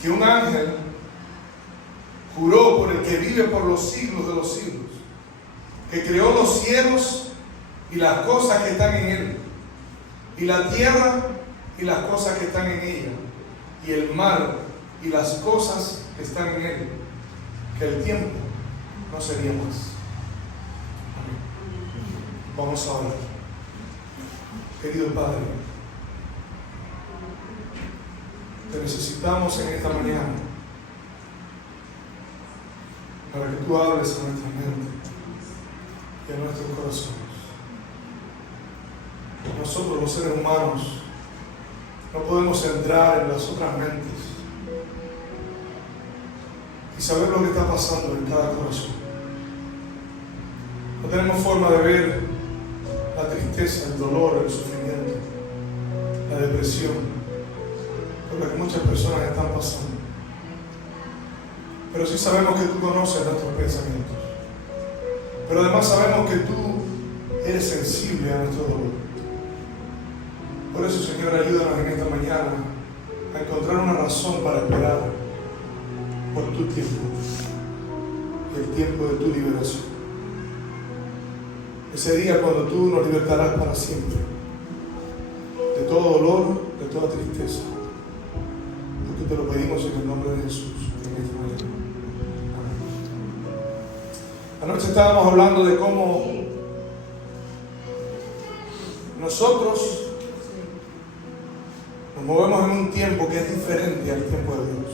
que un ángel juró por el que vive por los siglos de los siglos, que creó los cielos y las cosas que están en él, y la tierra y las cosas que están en ella, y el mar y las cosas que están en él, que el tiempo no sería más. Amén. Vamos a orar. Querido Padre, te necesitamos en esta mañana para que tú hables a nuestra mente y a nuestros corazones. Nosotros los seres humanos no podemos entrar en las otras mentes y saber lo que está pasando en cada corazón. No tenemos forma de ver la tristeza, el dolor, el sufrimiento, la depresión por la que muchas personas están pasando. Pero sí sabemos que tú conoces nuestros pensamientos. Pero además sabemos que tú eres sensible a nuestro dolor. Por eso, Señor, ayúdanos en esta mañana a encontrar una razón para esperar por tu tiempo y el tiempo de tu liberación. Ese día cuando tú nos libertarás para siempre de todo dolor, de toda tristeza. Porque te lo pedimos en el nombre de Jesús en esta mañana. Amén. Anoche estábamos hablando de cómo nosotros nos movemos en un tiempo que es diferente al tiempo de Dios.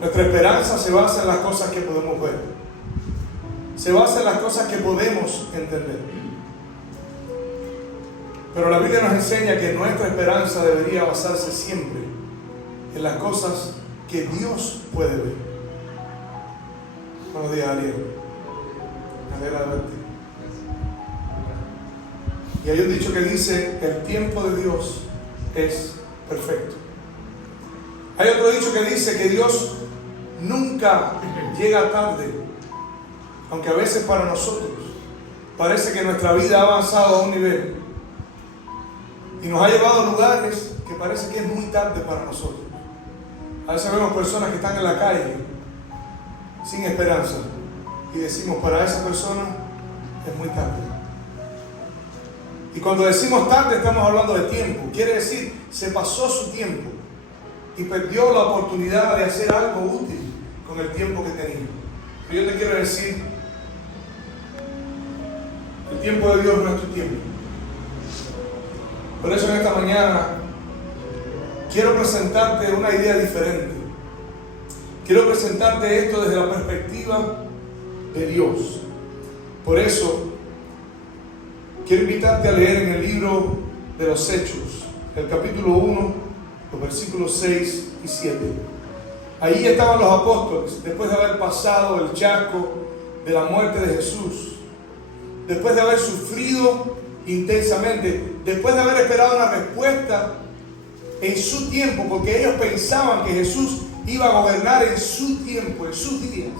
Nuestra esperanza se basa en las cosas que podemos ver. Se basa en las cosas que podemos entender. Pero la Biblia nos enseña que nuestra esperanza debería basarse siempre en las cosas que Dios puede ver. Buenos días, Ariel. Me alegra de verte. Y hay un dicho que dice: el tiempo de Dios es perfecto. Hay otro dicho que dice que Dios nunca llega tarde, aunque a veces para nosotros parece que nuestra vida ha avanzado a un nivel y nos ha llevado a lugares que parece que es muy tarde para nosotros. A veces vemos personas que están en la calle sin esperanza y decimos: para esa persona es muy tarde. Y cuando decimos tarde estamos hablando de tiempo. Quiere decir, se pasó su tiempo y perdió la oportunidad de hacer algo útil con el tiempo que tenía. Pero yo te quiero decir, el tiempo de Dios no es tu tiempo. Por eso en esta mañana quiero presentarte una idea diferente. Quiero presentarte esto desde la perspectiva de Dios. Por eso quiero invitarte a leer en el libro de los Hechos, el capítulo 1, los versículos 6 y 7. Ahí estaban los apóstoles, después de haber pasado el charco de la muerte de Jesús, después de haber sufrido intensamente, después de haber esperado una respuesta en su tiempo, porque ellos pensaban que Jesús iba a gobernar en su tiempo, en sus días,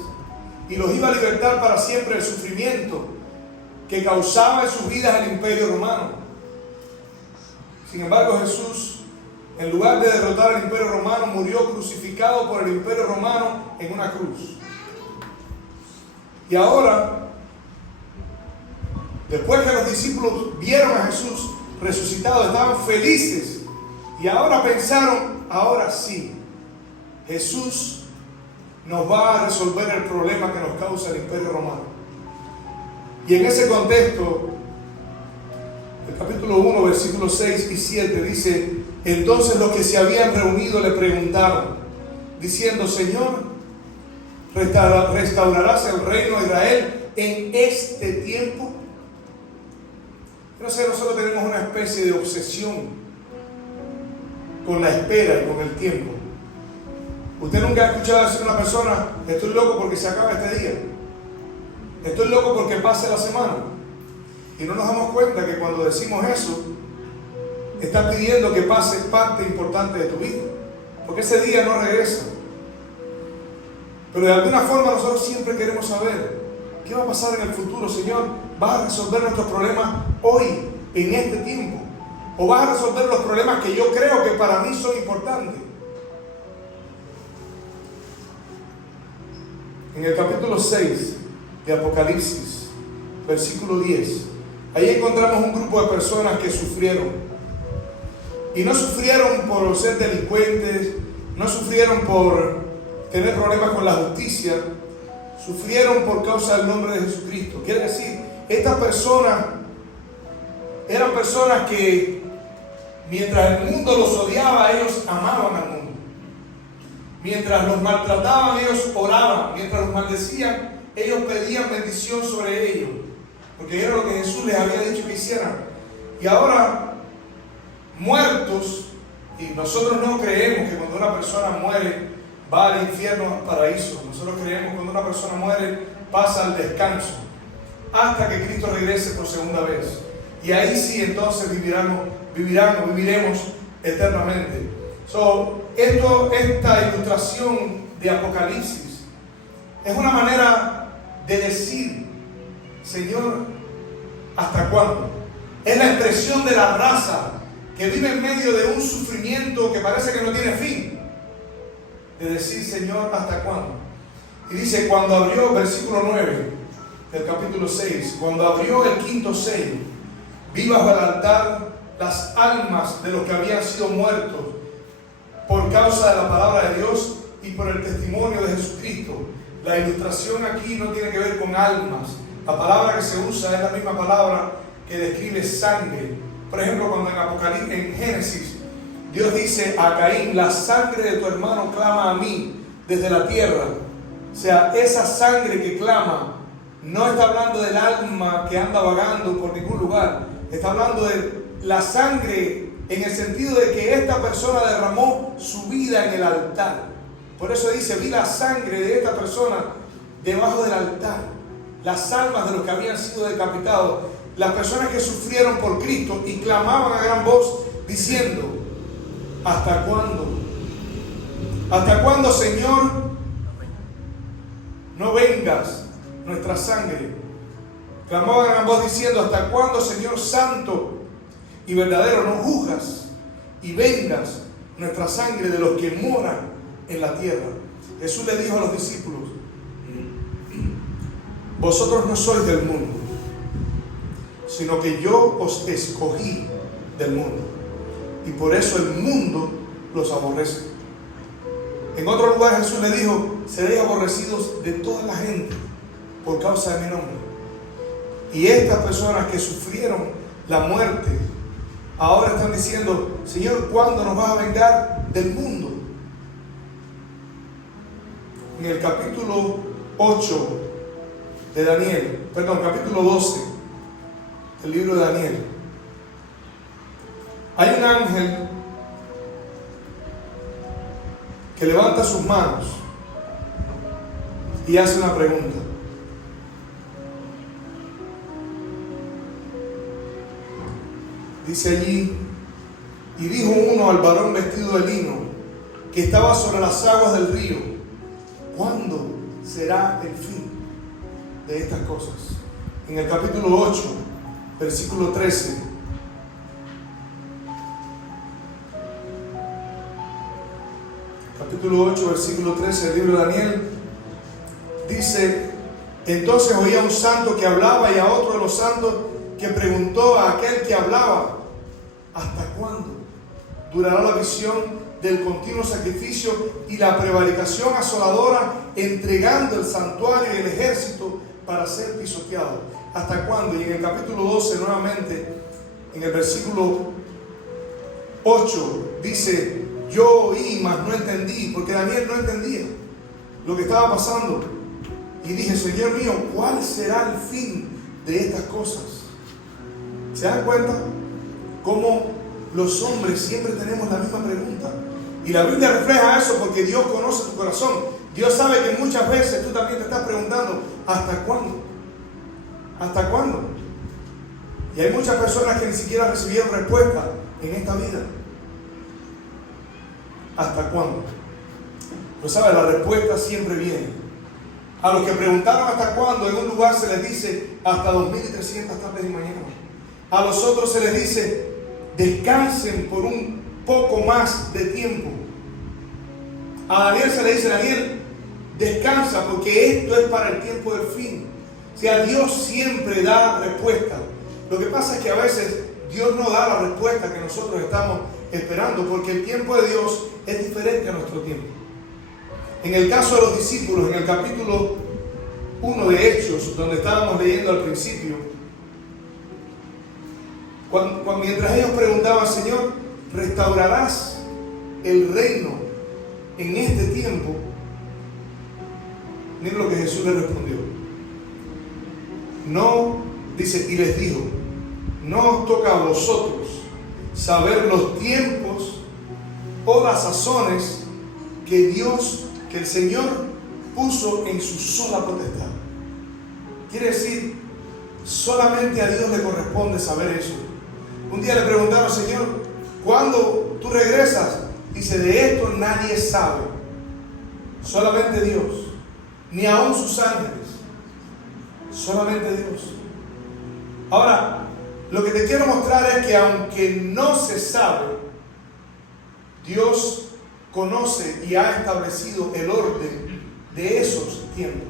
y los iba a libertar para siempre del sufrimiento que causaba en sus vidas el imperio romano. Sin embargo, Jesús, en lugar de derrotar al imperio romano, murió crucificado por el imperio romano en una cruz. Y ahora, después que los discípulos vieron a Jesús resucitado, estaban felices y ahora pensaron: ahora sí, Jesús nos va a resolver el problema que nos causa el imperio romano. Y en ese contexto, el capítulo 1, versículos 6 y 7 dice: entonces los que se habían reunido le preguntaron, diciendo: Señor, ¿restaurarás el reino de Israel en este tiempo? Yo no sé, nosotros tenemos una especie de obsesión con la espera y con el tiempo. Usted nunca ha escuchado decir a una persona: estoy loco porque se acaba este día, estoy loco porque pase la semana. Y no nos damos cuenta que cuando decimos eso, estás pidiendo que pase parte importante de tu vida, porque ese día no regresa. Pero de alguna forma nosotros siempre queremos saber qué va a pasar en el futuro. Señor, ¿vas a resolver nuestros problemas hoy, en este tiempo? ¿O vas a resolver los problemas que yo creo que para mí son importantes? En el capítulo 6 de Apocalipsis, versículo 10, ahí encontramos un grupo de personas que sufrieron. Y no sufrieron por ser delincuentes, no sufrieron por tener problemas con la justicia, sufrieron por causa del nombre de Jesucristo. Quiere decir, estas personas eran personas que mientras el mundo los odiaba, ellos amaban al mundo. Mientras los maltrataban, ellos oraban. Mientras los maldecían, ellos pedían bendición sobre ellos, porque era lo que Jesús les había dicho que hicieran. Y ahora, muertos, y nosotros no creemos que cuando una persona muere va al infierno, al paraíso. Nosotros creemos que cuando una persona muere pasa al descanso hasta que Cristo regrese por segunda vez, y ahí sí entonces viviremos eternamente. Esta ilustración de Apocalipsis es una manera de decir, Señor, ¿hasta cuándo? Es la expresión de la raza que vive en medio de un sufrimiento que parece que no tiene fin, de decir, Señor, ¿hasta cuándo? Y dice, cuando abrió, versículo 9 del capítulo 6, cuando abrió el quinto sello, vi bajo el altar las almas de los que habían sido muertos por causa de la palabra de Dios y por el testimonio de Jesucristo. La ilustración aquí no tiene que ver con almas. La palabra que se usa es la misma palabra que describe sangre. Por ejemplo, cuando en Apocalipsis, en Génesis, Dios dice a Caín, la sangre de tu hermano clama a mí desde la tierra. O sea, esa sangre que clama no está hablando del alma que anda vagando por ningún lugar. Está hablando de la sangre en el sentido de que esta persona derramó su vida en el altar. Por eso dice, vi la sangre de esta persona debajo del altar. Las almas de los que habían sido decapitados. Las personas que sufrieron por Cristo y clamaban a gran voz diciendo, ¿hasta cuándo? ¿Hasta cuándo, Señor, no vengas nuestra sangre? Clamaban a gran voz diciendo, ¿hasta cuándo, Señor santo y verdadero, no juzgas y vengas nuestra sangre de los que moran en la tierra? Jesús le dijo a los discípulos, vosotros no sois del mundo, sino que yo os escogí del mundo, y por eso el mundo los aborrece. En otro lugar Jesús le dijo, seréis aborrecidos de toda la gente por causa de mi nombre. Y estas personas que sufrieron la muerte ahora están diciendo, Señor, ¿cuándo nos vas a vengar del mundo? En el capítulo 8 de Daniel, capítulo 12 del libro de Daniel, hay un ángel que levanta sus manos y hace una pregunta. Dice allí, y dijo uno al varón vestido de lino que estaba sobre las aguas del río, ¿cuándo será el fin de estas cosas? En el capítulo 8, versículo 13, capítulo 8, versículo 13 del libro de Daniel, dice, entonces oía un santo que hablaba y a otro de los santos que preguntó a aquel que hablaba, ¿hasta cuándo durará la visión del continuo sacrificio y la prevaricación asoladora, entregando el santuario y el ejército para ser pisoteado? ¿Hasta cuándo? Y en el capítulo 12 nuevamente, en el versículo 8, dice, yo oí, mas no entendí, porque Daniel no entendía lo que estaba pasando. Y dije, Señor mío, ¿cuál será el fin de estas cosas? ¿Se dan cuenta? Cómo los hombres siempre tenemos la misma pregunta. Y la Biblia refleja eso porque Dios conoce tu corazón. Dios sabe que muchas veces tú también te estás preguntando, ¿hasta cuándo? ¿Hasta cuándo? Y hay muchas personas que ni siquiera recibieron respuesta en esta vida. ¿Hasta cuándo? Pues sabe, la respuesta siempre viene. A los que preguntaron hasta cuándo, en un lugar se les dice hasta 2300 tardes y mañanas. A los otros se les dice descansen por un poco más de tiempo. A Daniel se le dice: Daniel, descansa, porque esto es para el tiempo del fin. O sea, Dios siempre da respuesta. Lo que pasa es que a veces Dios no da la respuesta que nosotros estamos esperando, porque el tiempo de Dios es diferente a nuestro tiempo. En el caso de los discípulos, en el capítulo 1 de Hechos, donde estábamos leyendo al principio, mientras ellos preguntaban: Señor, ¿restaurarás el reino en este tiempo? Miren lo que Jesús les respondió. No, dice, y les dijo: no os toca a vosotros saber los tiempos o las sazones que el Señor puso en su sola potestad. Quiere decir, solamente a Dios le corresponde saber eso. Un día le preguntaron: Señor, ¿cuándo tú regresas? Dice: de esto nadie sabe, solamente Dios, ni aun sus ángeles, solamente Dios. Ahora, lo que te quiero mostrar es que aunque no se sabe, Dios conoce y ha establecido el orden de esos tiempos.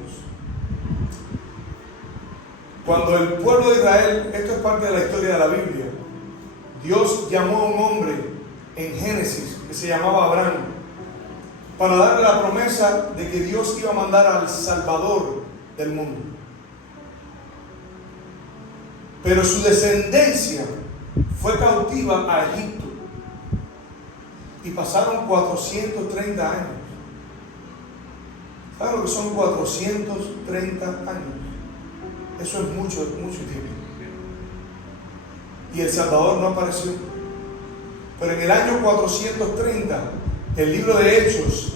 Cuando el pueblo de Israel, esto es parte de la historia de la Biblia, Dios llamó a un hombre en Génesis que se llamaba Abraham para darle la promesa de que Dios iba a mandar al Salvador del mundo. Pero su descendencia fue cautiva a Egipto y pasaron 430 años. ¿Saben lo que son 430 años? Eso es mucho tiempo. Y el Salvador no apareció. Pero en el año 430, el libro de Hechos,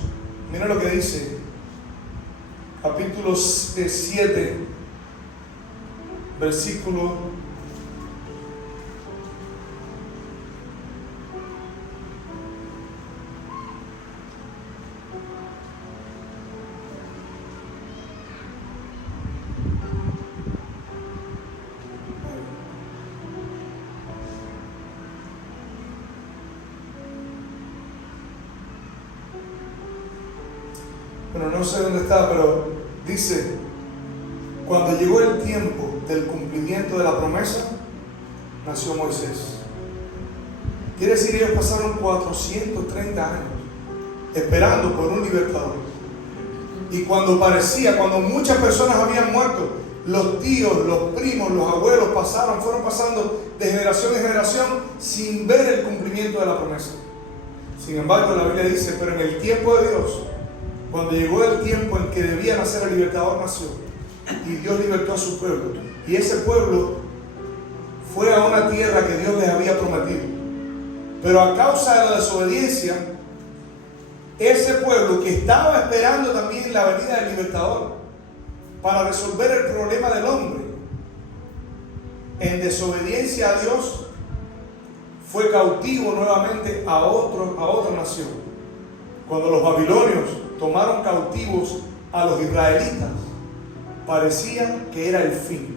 mira lo que dice, capítulo 7, versículo 1. No sé dónde está, pero dice: cuando llegó el tiempo del cumplimiento de la promesa, nació Moisés. Quiere decir que ellos pasaron 430 años esperando por un libertador. Y cuando muchas personas habían muerto, los tíos, los primos, los abuelos fueron pasando de generación en generación sin ver el cumplimiento de la promesa. Sin embargo, la Biblia dice: pero en el tiempo de Dios, cuando llegó el tiempo en que debía nacer el libertador, nació. Y Dios libertó a su pueblo. Y ese pueblo fue a una tierra que Dios les había prometido. Pero a causa de la desobediencia, ese pueblo que estaba esperando también la venida del libertador para resolver el problema del hombre, en desobediencia a Dios, fue cautivo nuevamente a otra nación. Cuando los babilonios tomaron cautivos a los israelitas, parecía que era el fin.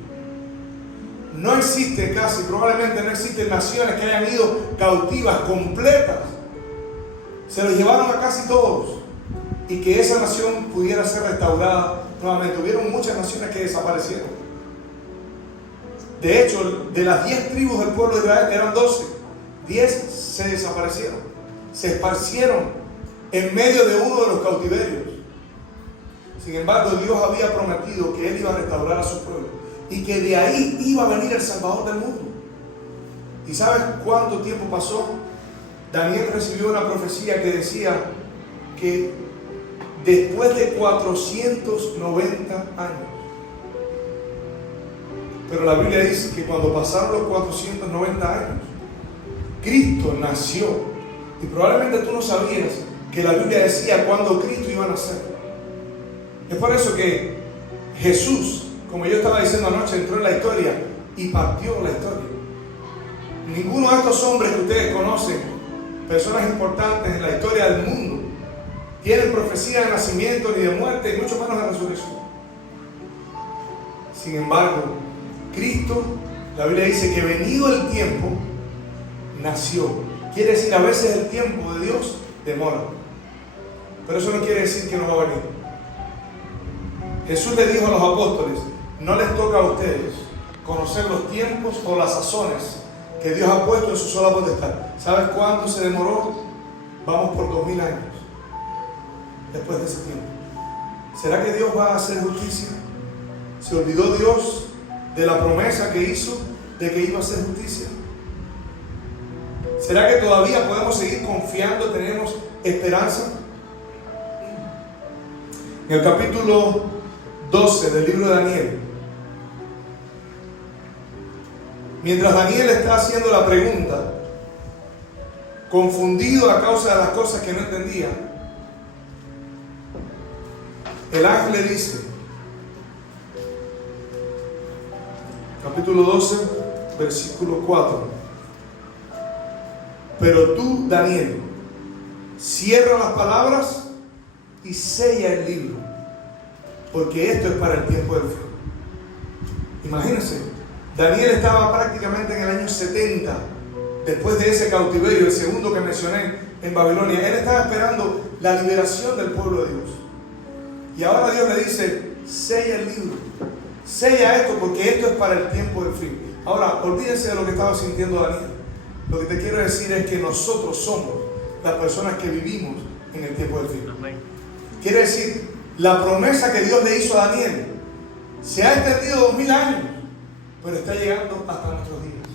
No existe probablemente no existen naciones que hayan ido cautivas completas. Se los llevaron a casi todos, y que esa nación pudiera ser restaurada nuevamente. Hubieron muchas naciones que desaparecieron. De hecho, de las 10 tribus del pueblo de Israel eran 12. 10 se desaparecieron, se esparcieron en medio de uno de los cautiverios. Sin embargo, Dios había prometido que Él iba a restaurar a su pueblo y que de ahí iba a venir el Salvador del mundo. ¿Y sabes cuánto tiempo pasó? Daniel recibió una profecía que decía que después de 490 años, pero la Biblia dice que cuando pasaron los 490 años, Cristo nació. Y probablemente tú no sabías que la Biblia decía cuándo Cristo iba a nacer. Es por eso que Jesús, como yo estaba diciendo anoche, entró en la historia y partió la historia. Ninguno de estos hombres que ustedes conocen, personas importantes en la historia del mundo, tienen profecía de nacimiento ni de muerte, y mucho menos de resurrección. Sin embargo, Cristo, la Biblia dice que venido el tiempo, nació. Quiere decir, a veces el tiempo de Dios demora. Pero eso no quiere decir que no va a venir. Jesús le dijo a los apóstoles, no les toca a ustedes conocer los tiempos o las sazones que Dios ha puesto en su sola potestad. ¿Sabes cuánto se demoró? Vamos por 2000 años después de ese tiempo. ¿Será que Dios va a hacer justicia? ¿Se olvidó Dios de la promesa que hizo de que iba a hacer justicia? ¿Será que todavía podemos seguir confiando, tenemos esperanza? En el capítulo 12 del libro de Daniel, mientras Daniel está haciendo la pregunta, confundido a causa de las cosas que no entendía, el ángel le dice, capítulo 12, versículo 4, pero tú, Daniel, cierra las palabras y sella el libro, porque esto es para el tiempo del fin. Imagínense, Daniel estaba prácticamente en el año 70 después de ese cautiverio, el segundo que mencioné en Babilonia. Él estaba esperando la liberación del pueblo de Dios, y ahora Dios le dice, sella el libro, sella esto, porque esto es para el tiempo del fin. Ahora, olvídense de lo que estaba sintiendo Daniel. Lo que te quiero decir es que nosotros somos las personas que vivimos en el tiempo del fin. Amén. Quiere decir, la promesa que Dios le hizo a Daniel se ha extendido 2000 años, pero está llegando hasta nuestros días.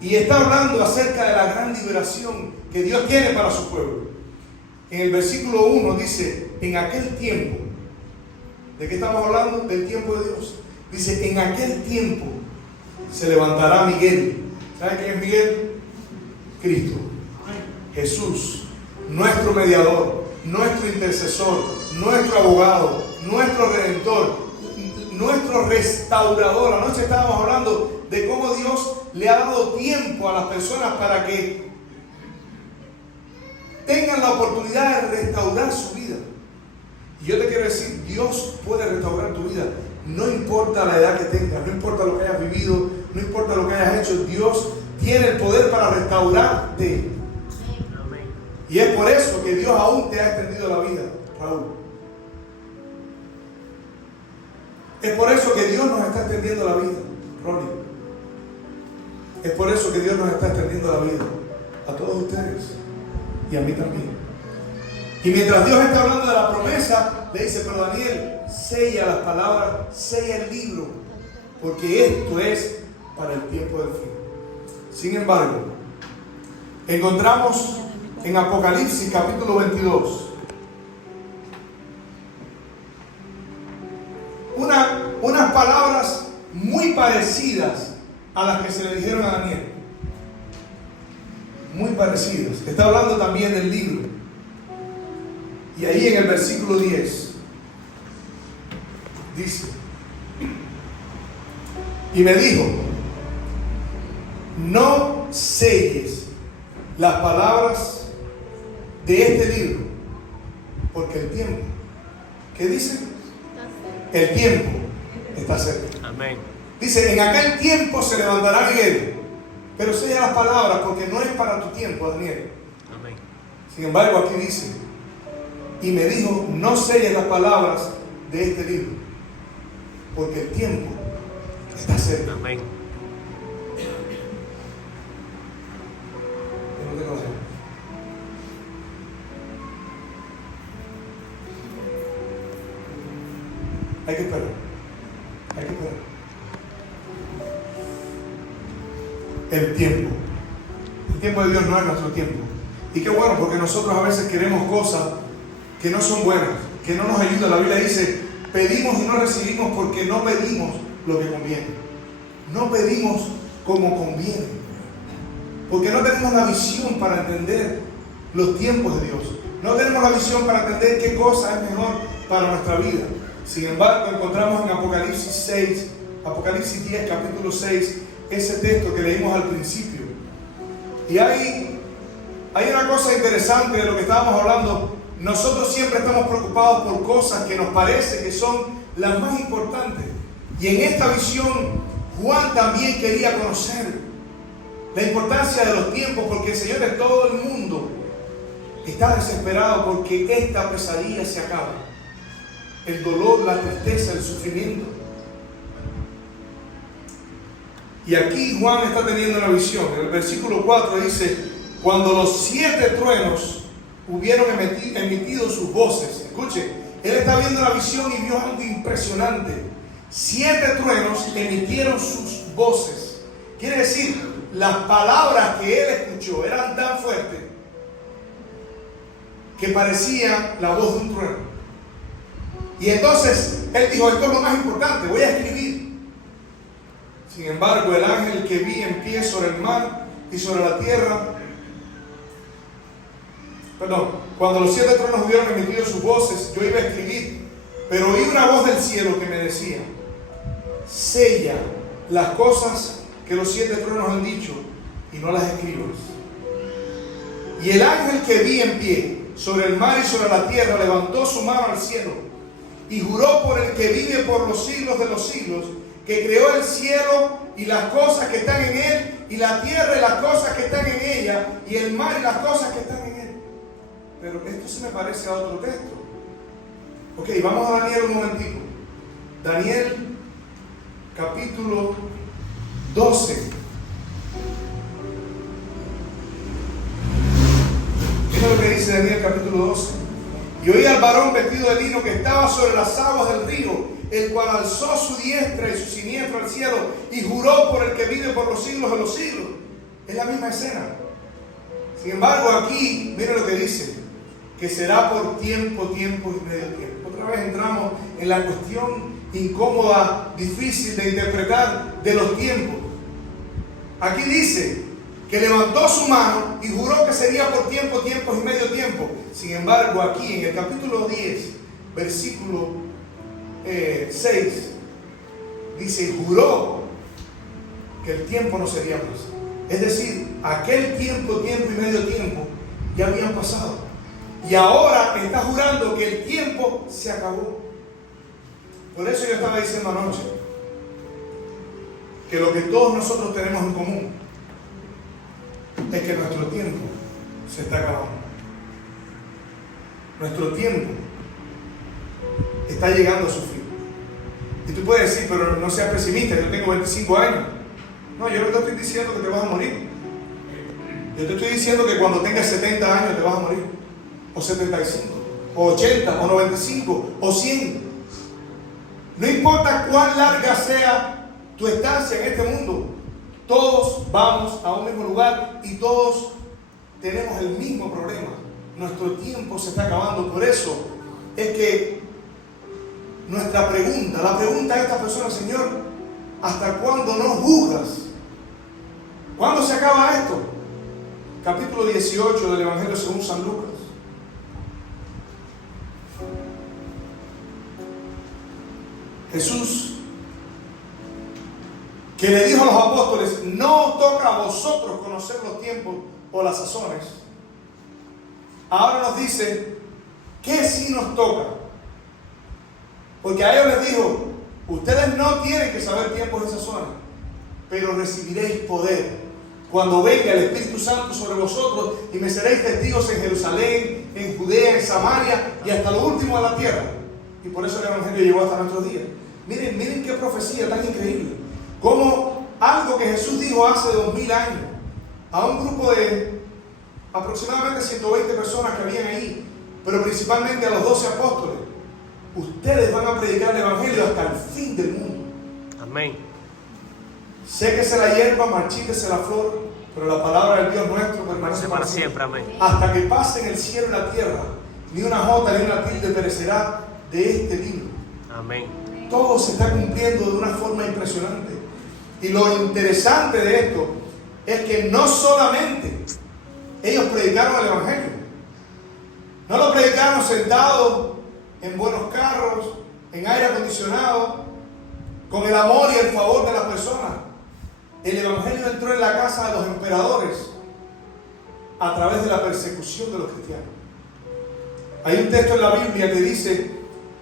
Y está hablando acerca de la gran liberación que Dios tiene para su pueblo. En el versículo 1 dice, en aquel tiempo, ¿de qué estamos hablando? Del tiempo de Dios. Dice, en aquel tiempo se levantará Miguel. ¿Sabe quién es Miguel? Cristo, Jesús, nuestro mediador, nuestro intercesor, nuestro abogado, nuestro redentor, nuestro restaurador. Anoche estábamos hablando de cómo Dios le ha dado tiempo a las personas para que tengan la oportunidad de restaurar su vida. Y yo te quiero decir, Dios puede restaurar tu vida, no importa la edad que tengas, no importa lo que hayas vivido, no importa lo que hayas hecho. Dios tiene el poder para restaurarte. Y es por eso que Dios aún te ha extendido la vida, Raúl. Es por eso que Dios nos está extendiendo la vida, Ronnie. Es por eso que Dios nos está extendiendo la vida a todos ustedes y a mí también. Y mientras Dios está hablando de la promesa, le dice, pero Daniel, sella las palabras, sella el libro, porque esto es para el tiempo del fin. Sin embargo, encontramos en Apocalipsis capítulo 22 unas palabras muy parecidas a las que se le dijeron a Daniel. Muy parecidas. Está hablando también del libro. Y ahí en el versículo 10 dice, y me dijo, no selles las palabras de este libro, porque el tiempo, ¿qué dice? El tiempo está cerca. Amén. Dice, en aquel tiempo se levantará Miguel, pero sella las palabras, porque no es para tu tiempo, Daniel. Amén. Sin embargo, aquí dice, y me dijo, no selles las palabras de este libro, porque el tiempo está cerca. Amén. Hay que esperar. Hay que esperar. El tiempo de Dios no es nuestro tiempo. Y qué bueno, porque nosotros a veces queremos cosas que no son buenas, que no nos ayudan. La Biblia dice, pedimos y no recibimos porque no pedimos lo que conviene. No pedimos como conviene. Porque no tenemos la visión para entender los tiempos de Dios. No tenemos la visión para entender qué cosa es mejor para nuestra vida. Sin embargo, encontramos en Apocalipsis 10, capítulo 6, ese texto que leímos al principio. Y hay una cosa interesante de lo que estábamos hablando. Nosotros siempre estamos preocupados por cosas que nos parece que son las más importantes. Y en esta visión, Juan también quería conocer La importancia de los tiempos, porque, señores, todo el mundo está desesperado porque esta pesadilla se acabe. El dolor, la tristeza, el sufrimiento. Y aquí Juan está teniendo una visión. En el versículo 4 dice: cuando los 7 truenos hubieron emitido sus voces. Escuche, él está viendo la visión y vio algo impresionante. 7 truenos emitieron sus voces. Quiere decir, las palabras que él escuchó eran tan fuertes que parecía la voz de un trueno. Y entonces él dijo: esto es lo más importante, voy a escribir. Sin embargo, el ángel que vi en pie sobre el mar y sobre la tierra, cuando los 7 truenos hubieron emitido sus voces, yo iba a escribir, pero oí una voz del cielo que me decía: sella las cosas que los 7 truenos han dicho y no las escribas. Y el ángel que vi en pie sobre el mar y sobre la tierra levantó su mano al cielo y juró por el que vive por los siglos de los siglos, que creó el cielo y las cosas que están en él, y la tierra y las cosas que están en ella, y el mar y las cosas que están en él. Pero esto se me parece a otro texto. Ok, vamos a Daniel un momentito. Daniel capítulo 12. Mira lo que dice Daniel capítulo 12. Y oí al varón vestido de lino que estaba sobre las aguas del río, el cual alzó su diestra y su siniestro al cielo y juró por el que vive por los siglos de los siglos. Es la misma escena. Sin embargo, aquí, miren lo que dice: que será por tiempo, tiempo y medio tiempo. Otra vez entramos en la cuestión incómoda, difícil de interpretar de los tiempos. Aquí dice que levantó su mano y juró que sería por tiempo, tiempo y medio tiempo. Sin embargo, aquí en el capítulo 10, versículo 6, dice: juró que el tiempo no sería más. Es decir, aquel tiempo, tiempo y medio tiempo ya habían pasado. Y ahora está jurando que el tiempo se acabó. Por eso yo estaba diciendo anoche que lo que todos nosotros tenemos en común es que nuestro tiempo se está acabando. Nuestro tiempo está llegando a su fin. Y tú puedes decir: pero no seas pesimista, yo tengo 25 años. No, yo no te estoy diciendo que te vas a morir. Yo te estoy diciendo que cuando tengas 70 años te vas a morir. O 75, o 80, o 95, o 100. No importa cuán larga sea tu estancia en este mundo, todos vamos a un mismo lugar y todos tenemos el mismo problema. Nuestro tiempo se está acabando. Por eso es que nuestra pregunta, la pregunta de esta persona: Señor, ¿hasta cuándo nos juzgas? ¿Cuándo se acaba esto? Capítulo 18 del Evangelio según San Lucas. Jesús, que le dijo a los apóstoles: no os toca a vosotros conocer los tiempos o las sazones. Ahora nos dice que sí nos toca. Porque a ellos les dijo: ustedes no tienen que saber tiempos y sazones, pero recibiréis poder cuando venga el Espíritu Santo sobre vosotros, y me seréis testigos en Jerusalén, en Judea, en Samaria y hasta lo último de la tierra. Y por eso el Evangelio llegó hasta nuestros días. Miren qué profecía tan increíble. Como algo que Jesús dijo hace 2000 años a un grupo de aproximadamente 120 personas que habían ahí, pero principalmente a los 12 apóstoles: ustedes van a predicar el Evangelio hasta el fin del mundo. Amén. Séquese la hierba, marchítese la flor, pero la palabra del Dios nuestro permanece para siempre. Amén. Hasta que pasen el cielo y la tierra, ni una jota ni una tilde perecerá de este libro. Amén. Todo se está cumpliendo de una forma impresionante. Y lo interesante de esto es que no solamente ellos predicaron el Evangelio, no lo predicaron sentados en buenos carros, en aire acondicionado, con el amor y el favor de las personas. El Evangelio entró en la casa de los emperadores a través de la persecución de los cristianos. Hay un texto en la Biblia que dice: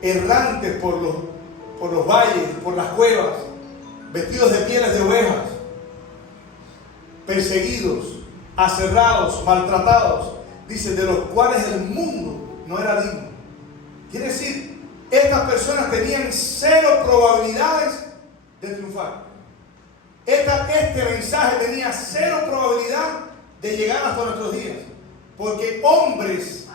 errantes por los valles, por las cuevas, vestidos de pieles de ovejas, perseguidos, aserrados, maltratados, dice, de los cuales el mundo no era digno. Quiere decir, estas personas tenían 0 probabilidades de triunfar. Este mensaje tenía 0 probabilidad de llegar hasta nuestros días, porque hombres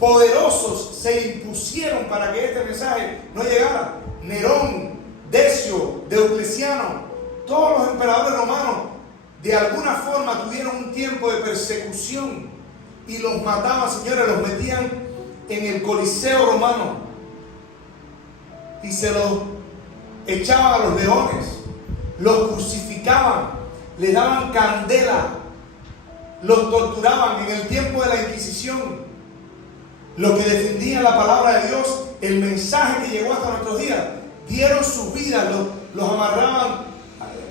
poderosos se impusieron para que este mensaje no llegara. Nerón, Decio, Diocleciano, todos los emperadores romanos de alguna forma tuvieron un tiempo de persecución y los mataban, señores, los metían en el Coliseo romano y se los echaban a los leones, los crucificaban, les daban candela, los torturaban. En el tiempo de la Inquisición, los que defendían la palabra de Dios, el mensaje que llegó hasta nuestros días, dieron sus vidas, los amarraban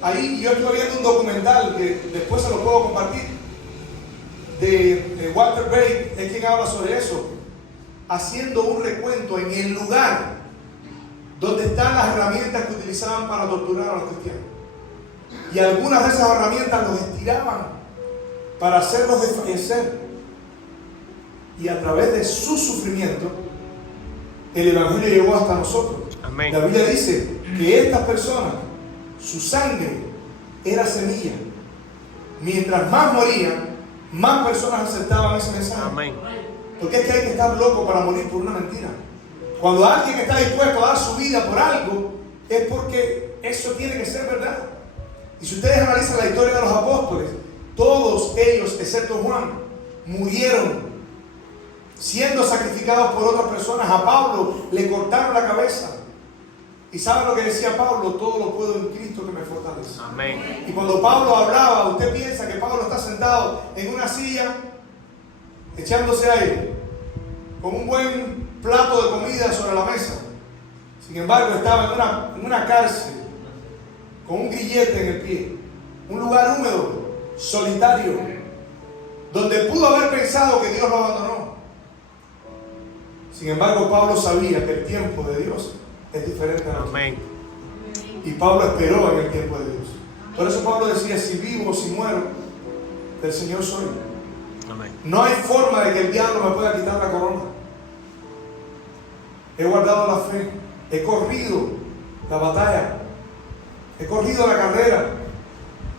ahí. Yo estoy viendo un documental que después se lo puedo compartir, de Walter Bray, es quien habla sobre eso, haciendo un recuento en el lugar donde están las herramientas que utilizaban para torturar a los cristianos. Y algunas de esas herramientas los estiraban para hacerlos desfallecer. Y a través de su sufrimiento, el Evangelio llegó hasta nosotros. Amén. La Biblia dice que estas personas, su sangre era semilla. Mientras más morían, más personas aceptaban ese mensaje. Amén. Porque es que hay que estar loco para morir por una mentira. Cuando alguien está dispuesto a dar su vida por algo, es porque eso tiene que ser verdad. Y si ustedes analizan la historia de los apóstoles, todos ellos, excepto Juan, murieron siendo sacrificados por otras personas. A Pablo le cortaron la cabeza. ¿Y saben lo que decía Pablo? Todo lo puedo en Cristo que me fortalece. Amén. Y cuando Pablo hablaba, usted piensa que Pablo está sentado en una silla, echándose aire, con un buen plato de comida sobre la mesa. Sin embargo, estaba en una cárcel, con un grillete en el pie, un lugar húmedo, solitario, donde pudo haber pensado que Dios lo abandonó. Sin embargo, Pablo sabía que el tiempo de Dios es diferente a nosotros. Amén. Y Pablo esperó en el tiempo de Dios. Por eso Pablo decía, si vivo o si muero, del Señor soy. Amén. No hay forma de que el diablo me pueda quitar la corona. He guardado la fe, he corrido la batalla, he corrido la carrera.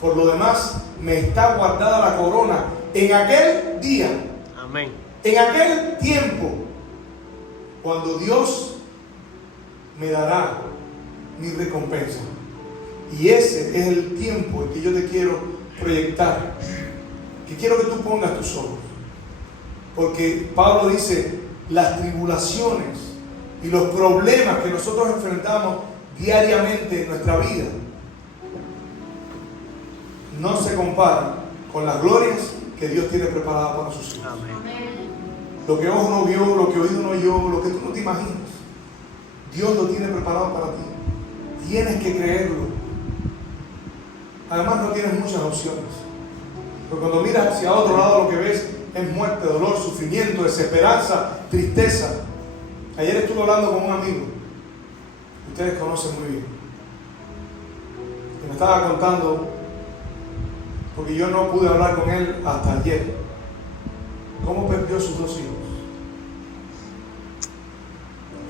Por lo demás, me está guardada la corona en aquel día, Amén. en aquel tiempo, cuando Dios me dará mi recompensa. Y ese es el tiempo en que yo te quiero proyectar, que quiero que tú pongas tus ojos. Porque Pablo dice, las tribulaciones y los problemas que nosotros enfrentamos diariamente en nuestra vida no se comparan con las glorias que Dios tiene preparadas para sus hijos. Amén. Lo que ojo no vio, lo que oído no oyó, lo que tú no te imaginas, Dios lo tiene preparado para ti. Tienes que creerlo. Además, no tienes muchas opciones. Porque cuando miras hacia otro lado, lo que ves es muerte, dolor, sufrimiento, desesperanza, tristeza. Ayer estuve hablando con un amigo, ustedes conocen muy bien, que me estaba contando, porque yo no pude hablar con él hasta ayer, cómo perdió sus 2 hijos.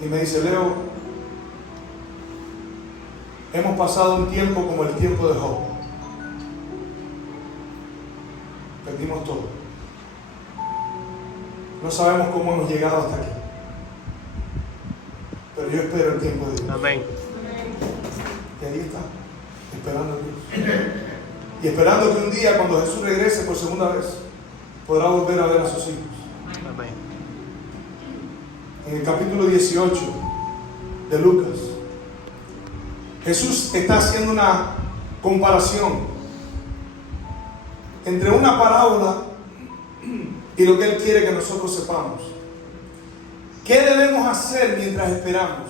Y me dice, Leo, hemos pasado un tiempo como el tiempo de Job. Perdimos todo. No sabemos cómo hemos llegado hasta aquí. Pero yo espero el tiempo de Dios. Amén. Y ahí está, esperando a Dios. Y esperando que un día, cuando Jesús regrese por segunda vez, podrá volver a ver a sus hijos. Amén. En el capítulo 18 de Lucas, Jesús está haciendo una comparación entre una parábola y lo que Él quiere que nosotros sepamos. ¿Qué debemos hacer mientras esperamos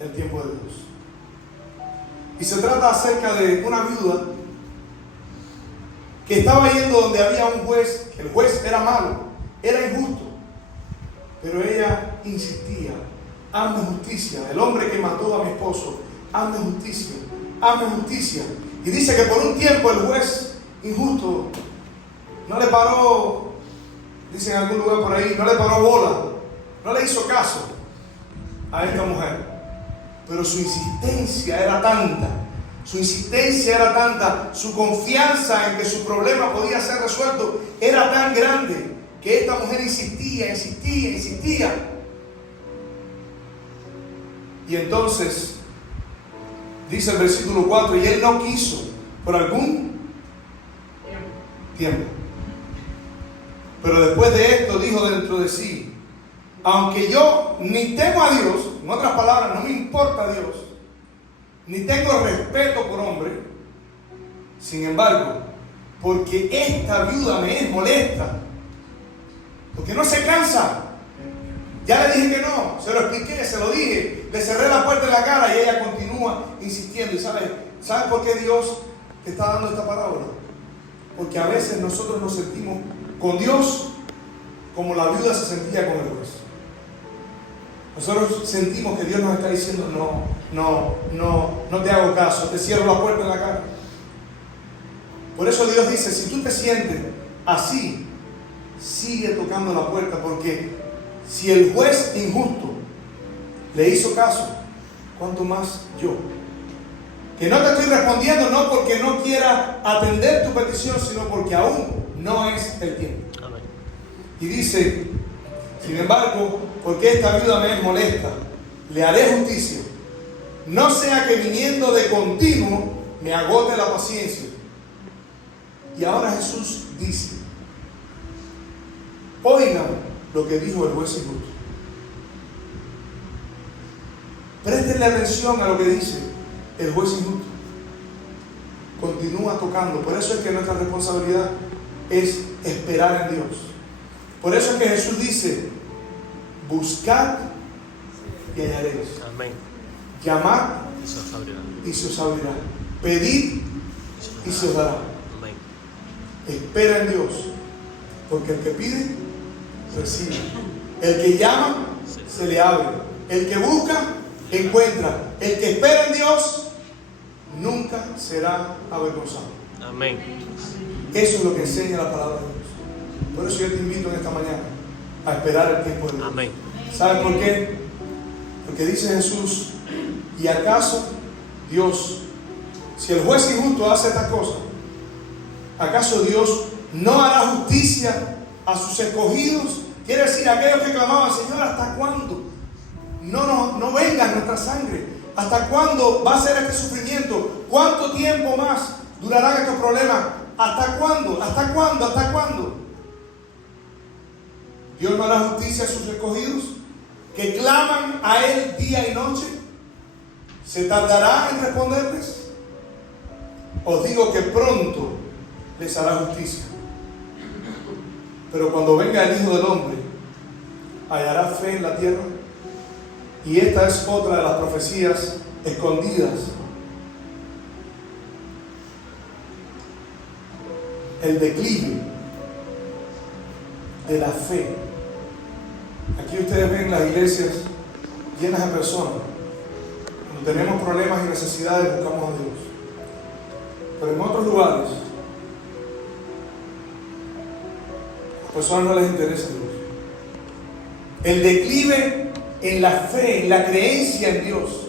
el tiempo de Dios? Y se trata acerca de una viuda que estaba yendo donde había un juez. El juez era malo, era injusto, pero ella insistía: hazme justicia, el hombre que mató a mi esposo, hazme justicia, hazme justicia. Y dice que por un tiempo el juez injusto. No le paró, dice en algún lugar por ahí, no le paró bola. No le hizo caso a esta mujer. Pero su insistencia era tanta. Su confianza en que su problema podía ser resuelto era tan grande que esta mujer insistía. Y entonces, dice el versículo 4, y él no quiso por algún tiempo. Pero después de esto dijo dentro de sí, aunque yo ni temo a Dios, en otras palabras, no me importa Dios, ni tengo respeto por hombre, sin embargo, porque esta viuda me es molesta, porque no se cansa. Ya le dije que no, se lo expliqué, se lo dije, le cerré la puerta en la cara y ella continúa insistiendo. ¿Y sabe por qué Dios te está dando esta parábola? Porque a veces nosotros nos sentimos con Dios como la viuda se sentía con el juez. Nosotros sentimos que Dios nos está diciendo no te hago caso, te cierro la puerta en la cara. Por eso Dios dice, si tú te sientes así, sigue tocando la puerta, porque si el juez injusto le hizo caso, ¿cuánto más yo? Que no te estoy respondiendo no porque no quiera atender tu petición, sino porque aún no es el tiempo. Amén. Y dice, sin embargo, porque esta viuda me es molesta, le haré justicia, no sea que viniendo de continuo me agote la paciencia. Y ahora Jesús dice, oigan lo que dijo el juez injusto. Préstenle atención a lo que dice el juez injusto. Continúa tocando. Por eso es que nuestra responsabilidad es esperar en Dios. Por eso es que Jesús dice, buscad y hallaréis. Amén. Llamad Y se os abrirá. y se os abrirá. Pedid y se os dará. Amén. Espera en Dios, porque el que pide, recibe. El que llama, se le abre. El que busca, encuentra. El que espera en Dios, nunca será avergonzado. Amén. Eso es lo que enseña la palabra de Dios. Por eso yo te invito en esta mañana a esperar el tiempo de Dios. Amén. ¿Sabes por qué? Porque dice Jesús, ¿y acaso Dios, si el juez injusto hace estas cosas, acaso Dios no hará justicia a sus escogidos? Quiere decir, aquellos que clamaban, Señor, ¿hasta cuándo? No venga nuestra sangre. ¿Hasta cuándo va a ser este sufrimiento? ¿Cuánto tiempo más durarán estos problemas? ¿Hasta cuándo? ¿Hasta cuándo? ¿Hasta cuándo? ¿Dios no hará justicia a sus escogidos que claman a Él día y noche? ¿Se tardará en responderles? Os digo que pronto les hará justicia. Pero cuando venga el Hijo del Hombre, ¿hallará fe en la tierra? Y esta es otra de las profecías escondidas. El declive de la fe. Aquí ustedes ven las iglesias llenas de personas. Cuando tenemos problemas y necesidades, buscamos a Dios. Pero en otros lugares, a las personas no les interesa Dios. El declive en la fe, en la creencia en Dios.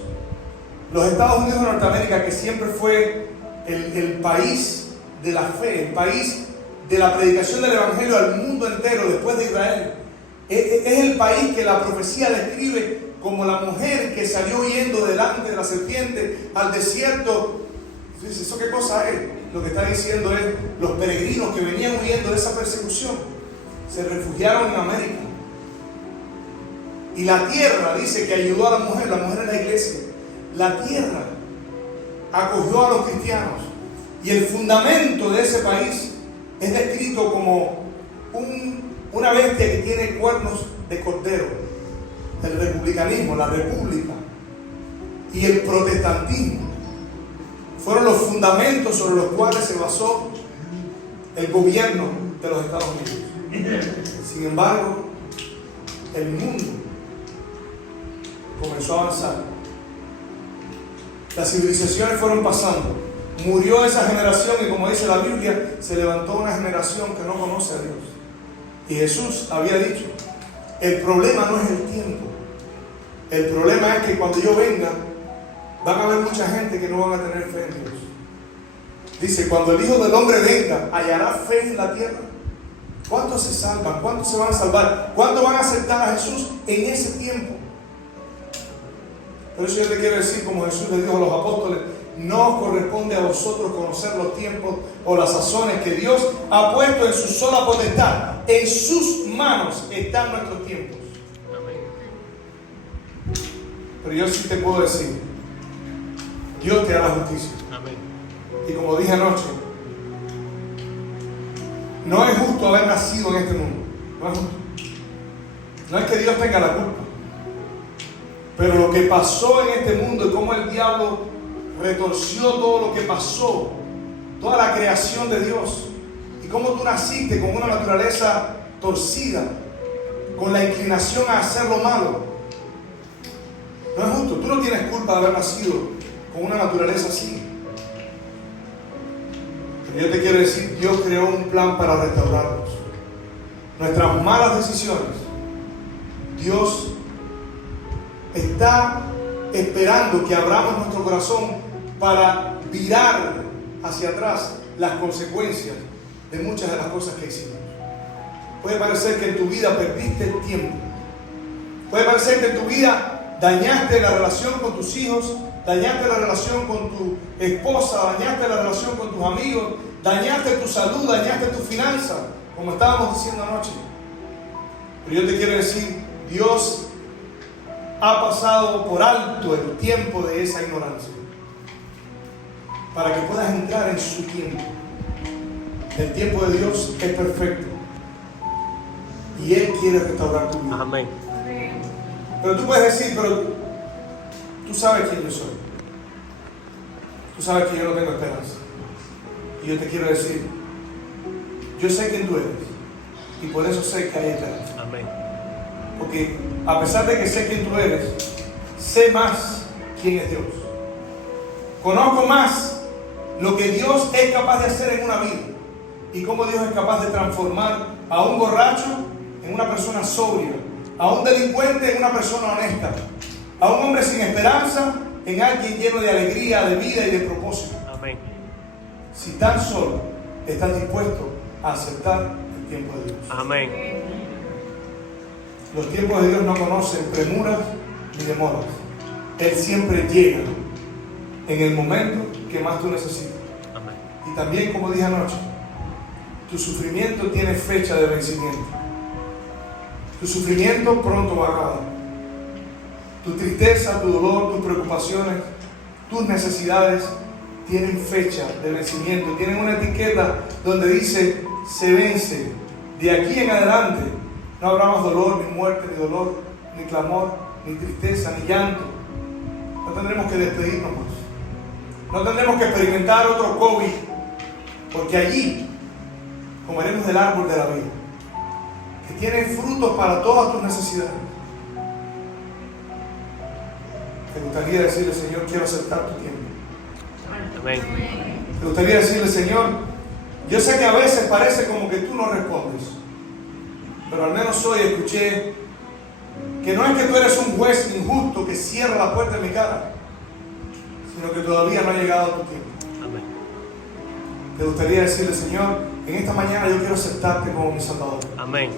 Los Estados Unidos de Norteamérica, que siempre fue el país de la fe, el país de la predicación del Evangelio al mundo entero después de Israel, es el país que la profecía describe como la mujer que salió huyendo delante de la serpiente al desierto. ¿Eso qué cosa es? Lo que está diciendo es los peregrinos que venían huyendo de esa persecución se refugiaron en América. Y la tierra dice que ayudó a la mujer es la iglesia. La tierra acogió a los cristianos. Y el fundamento de ese país es descrito como una bestia que tiene cuernos de cordero. El republicanismo, la república y el protestantismo fueron los fundamentos sobre los cuales se basó el gobierno de los Estados Unidos. Sin embargo, el mundo comenzó a avanzar. Las civilizaciones fueron pasando. Murió esa generación y, como dice la Biblia, se levantó una generación que no conoce a Dios. Y Jesús había dicho, el problema no es el tiempo. El problema es que cuando yo venga, van a haber mucha gente que no van a tener fe en Dios. Dice, cuando el Hijo del Hombre venga, ¿hallará fe en la tierra? ¿Cuántos se salvan? ¿Cuántos se van a salvar? ¿Cuántos van a aceptar a Jesús en ese tiempo? Por eso yo te quiero decir, como Jesús le dijo a los apóstoles, no os corresponde a vosotros conocer los tiempos o las sazones que Dios ha puesto en su sola potestad. En sus manos están nuestros tiempos. Pero yo sí te puedo decir, Dios te hará justicia. Amén. Y como dije anoche, no es justo haber nacido en este mundo. No es justo. No es que Dios tenga la culpa. Pero lo que pasó en este mundo y cómo el diablo retorció todo lo que pasó, toda la creación de Dios, y cómo tú naciste con una naturaleza torcida, con la inclinación a hacer lo malo. No es justo. Tú no tienes culpa de haber nacido con una naturaleza así. Pero yo te quiero decir, Dios creó un plan para restaurarnos. Nuestras malas decisiones, Dios está esperando que abramos nuestro corazón para virar hacia atrás las consecuencias de muchas de las cosas que hicimos. Puede parecer que en tu vida perdiste el tiempo. Puede parecer que en tu vida dañaste la relación con tus hijos, dañaste la relación con tu esposa, dañaste la relación con tus amigos, dañaste tu salud, dañaste tu finanza, como estábamos diciendo anoche. Pero yo te quiero decir, Dios ha pasado por alto el tiempo de esa ignorancia para que puedas entrar en su tiempo. El tiempo de Dios es perfecto y Él quiere restaurar tu vida. Amén. Pero tú puedes decir, pero tú sabes quién yo soy. Tú sabes que yo no tengo esperanza. Y yo te quiero decir, yo sé quién tú eres y por eso sé que hay esperanza. Amén. Porque a pesar de que sé quién tú eres, sé más quién es Dios. Conozco más lo que Dios es capaz de hacer en una vida y cómo Dios es capaz de transformar a un borracho en una persona sobria, a un delincuente en una persona honesta, a un hombre sin esperanza en alguien lleno de alegría, de vida y de propósito. Amén. Si tan solo estás dispuesto a aceptar el tiempo de Dios. Amén. Los tiempos de Dios no conocen premuras ni demoras. Él siempre llega en el momento que más tú necesitas. Amén. Y también, como dije anoche, tu sufrimiento tiene fecha de vencimiento. Tu sufrimiento pronto va a acabar. Tu tristeza, tu dolor, tus preocupaciones, tus necesidades tienen fecha de vencimiento. Tienen una etiqueta donde dice, se vence. De aquí en adelante no habrá más dolor, ni muerte, ni dolor, ni clamor, ni tristeza, ni llanto. No tendremos que despedirnos más. No tendremos que experimentar otro COVID, porque allí comeremos del árbol de la vida, que tiene frutos para todas tus necesidades. ¿Te gustaría decirle, Señor, quiero aceptar tu tiempo? Amén. ¿Te gustaría decirle, Señor, yo sé que a veces parece como que tú no respondes, pero al menos hoy escuché que no es que tú eres un juez injusto que cierra la puerta en mi cara, sino que todavía no ha llegado tu tiempo? Amén. ¿Te gustaría decirle, Señor, en esta mañana yo quiero aceptarte como mi Salvador? Amén.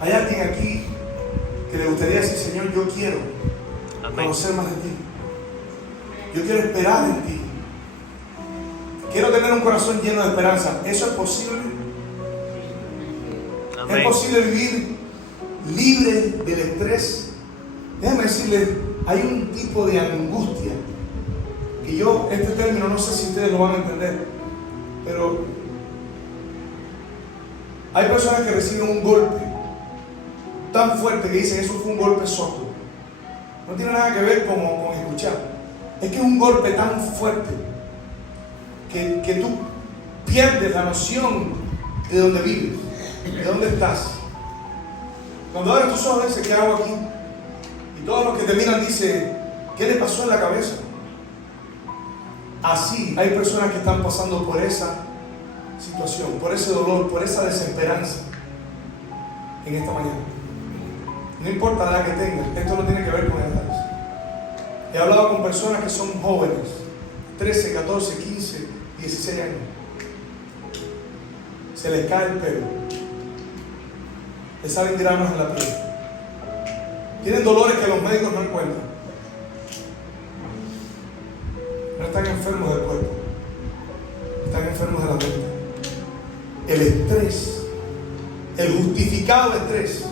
¿Hay alguien aquí que le gustaría decir, Señor, yo quiero Amén. conocer más de ti? Yo quiero esperar en ti. Quiero tener un corazón lleno de esperanza. ¿Eso es posible? Amén. ¿Es posible vivir libre del estrés? Déjame decirle, hay un tipo de angustia que yo, este término, no sé si ustedes lo van a entender, pero hay personas que reciben un golpe tan fuerte que dicen, eso fue un golpe sordo. No tiene nada que ver con escuchar. Es que es un golpe tan fuerte que tú pierdes la noción de dónde vives, de dónde estás. Cuando abres tus ojos dices, ¿qué hago aquí? Y todos los que te miran dicen, ¿qué le pasó en la cabeza? Así hay personas que están pasando por esa situación, por ese dolor, por esa desesperanza en esta mañana. No importa la edad que tengan, esto no tiene que ver con edades. He hablado con personas que son jóvenes, 13, 14, 15, 16 años. Se les cae el pelo, les salen granos en la piel, tienen dolores que los médicos no encuentran. No están enfermos del cuerpo, están enfermos de la mente. El estrés, el justificado estrés,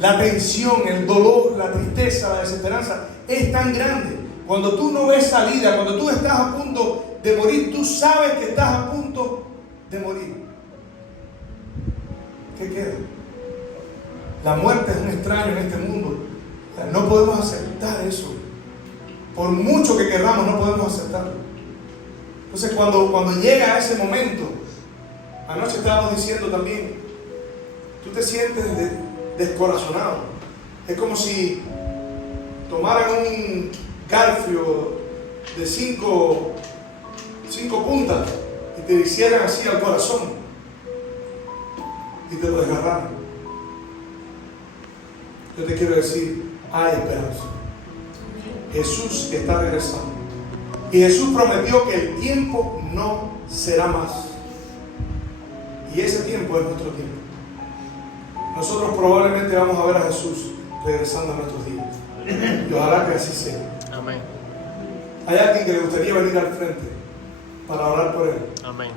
la tensión, el dolor, la tristeza, la desesperanza es tan grande. Cuando tú no ves salida, cuando tú estás a punto de morir, tú sabes que estás a punto de morir. ¿Qué queda? La muerte es un extraño en este mundo. No podemos aceptar eso. Por mucho que queramos, no podemos aceptarlo. Entonces, cuando llega ese momento, anoche estábamos diciendo también, tú te sientes descorazonado. Es como si tomaran un garfio de cinco puntas y te hicieran así al corazón y te lo desgarraran. Yo te quiero decir, hay esperanza. Jesús está regresando. Y Jesús prometió que el tiempo no será más. Y ese tiempo es nuestro tiempo. Nosotros probablemente vamos a ver a Jesús regresando a nuestros días. Y ojalá que así sea. Amén. Hay alguien que le gustaría venir al frente para orar por él. Amén.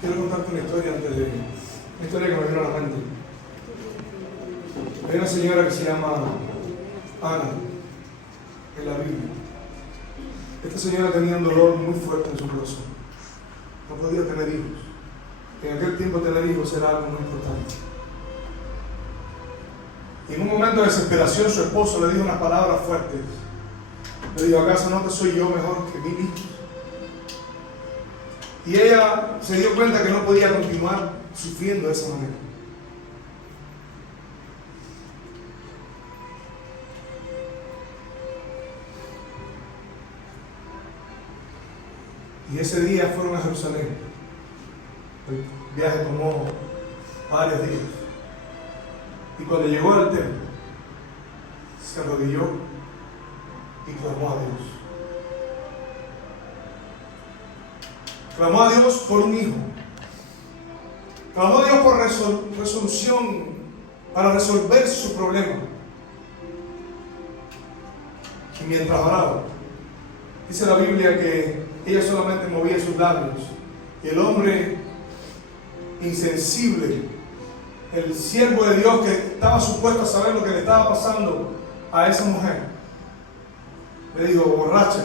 Quiero contarte una historia una historia que me vino a la mente. Hay una señora que se llama Ana en la Biblia. Esta señora tenía un dolor muy fuerte en su corazón. No podía tener hijos. En aquel tiempo tener hijos era algo muy importante. Y en un momento de desesperación su esposo le dijo unas palabras fuertes. Le dijo, ¿acaso no te soy yo mejor que mil hijos? Y ella se dio cuenta que no podía continuar sufriendo de esa manera. Y ese día fueron a Jerusalén. El viaje tomó varios días. Y cuando llegó al templo, se arrodilló y clamó a Dios. Clamó a Dios por un hijo. Clamó a Dios por resolución, para resolver su problema. Y mientras oraba, dice la Biblia que ella solamente movía sus labios. Y el hombre insensible, el siervo de Dios que estaba supuesto a saber lo que le estaba pasando a esa mujer, le dijo, borracha,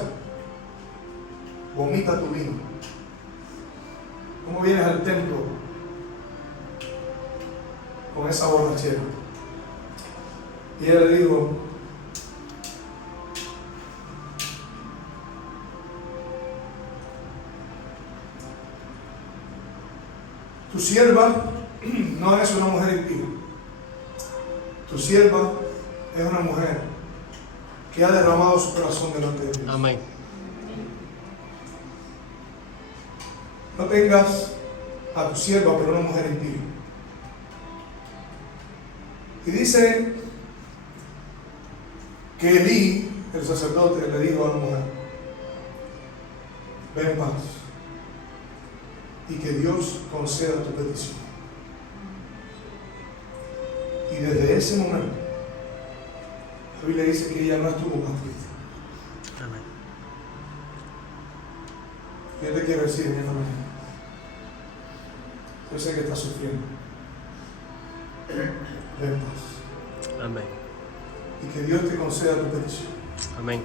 vomita tu vino. ¿Cómo vienes al templo con esa borrachera? Y ella le dijo, tu sierva no es una mujer impía. Tu sierva es una mujer que ha derramado su corazón delante de Dios. Amén. No tengas a tu sierva, pero una mujer impía. Y dice que Elí, el sacerdote, le dijo a la mujer, ven en paz y que Dios conceda tu petición. Y desde ese momento, la Biblia dice que ella no estuvo más triste. Amén. Yo te quiero decir en esta mañana, yo sé que estás sufriendo. Ven en paz. Amén. Y que Dios te conceda tu petición. Amén.